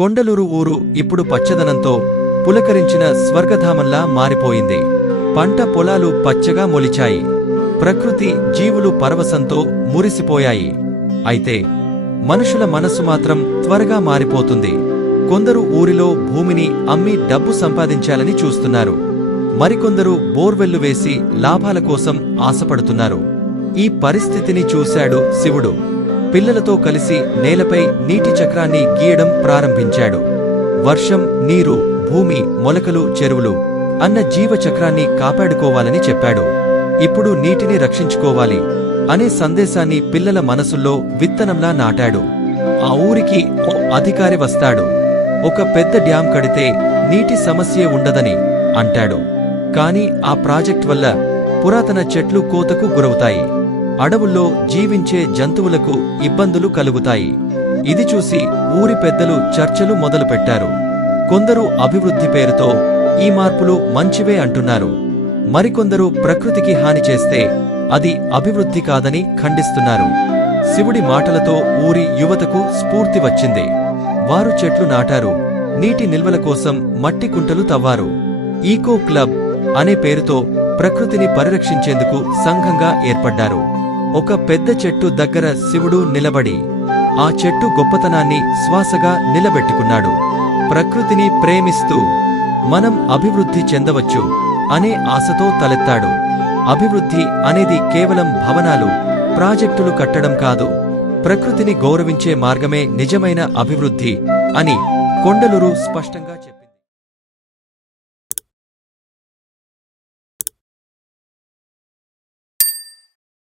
కొండలూరు ఊరు ఇప్పుడు పచ్చదనంతో పులకరించిన స్వర్గధామంలా మారిపోయింది. పంట పొలాలు పచ్చగా మొలిచాయి. ప్రకృతి జీవులు పరవశంతో మురిసిపోయాయి. అయితే మనుషుల మనసు మాత్రం త్వరగా మారిపోతుంది. కొందరు ఊరిలో భూమిని అమ్మి డబ్బు సంపాదించాలని చూస్తున్నారు. మరికొందరు బోర్వెల్లు వేసి లాభాల కోసం ఆశపడుతున్నారు. ఈ పరిస్థితిని చూశాడు శివుడు. పిల్లలతో కలిసి నేలపై నీటి చక్రాన్ని గీయడం ప్రారంభించాడు. వర్షం నీరు భూమి మొలకలు చెరువులు అన్న జీవచక్రాన్ని కాపాడుకోవాలని చెప్పాడు. ఇప్పుడు నీటిని రక్షించుకోవాలి అనే సందేశాన్ని పిల్లల మనసుల్లో విత్తనంలా నాటాడు. ఆ ఊరికి ఓ అధికారి వస్తాడు. ఒక పెద్ద డ్యాం కడితే నీటి సమస్యే ఉండదని అంటాడు. కాని ఆ ప్రాజెక్ట్ వల్ల పురాతన చెట్లు కోతకు గురవుతాయి. అడవుల్లో జీవించే జంతువులకు ఇబ్బందులు కలుగుతాయి. ఇది చూసి ఊరి పెద్దలు చర్చలు మొదలుపెట్టారు. కొందరు అభివృద్ధి పేరుతో ఈ మార్పులు మంచివే అంటున్నారు. మరికొందరు ప్రకృతికి హాని చేస్తే అది అభివృద్ధి కాదని ఖండిస్తున్నారు. శివుడి మాటలతో ఊరి యువతకు స్ఫూర్తి వచ్చింది. వారు చెట్లు నాటారు. నీటి నిల్వల కోసం మట్టి కుంటలు తవ్వారు. ఈకో క్లబ్ అనే పేరుతో ప్రకృతిని పరిరక్షించేందుకు సంఘంగా ఏర్పడ్డారు. ఒక పెద్ద చెట్టు దగ్గర శివుడు నిలబడి ఆ చెట్టు గొప్పతనాన్ని శ్వాసగా నిలబెట్టుకున్నాడు. ప్రకృతిని ప్రేమిస్తూ మనం అభివృద్ధి చెందవచ్చు అనే ఆశతో తలెత్తాడు. అభివృద్ధి అనేది కేవలం భవనాలు ప్రాజెక్టులు కట్టడం కాదు. ప్రకృతిని గౌరవించే మార్గమే నిజమైన అభివృద్ధి అని కొండలూరు స్పష్టంగా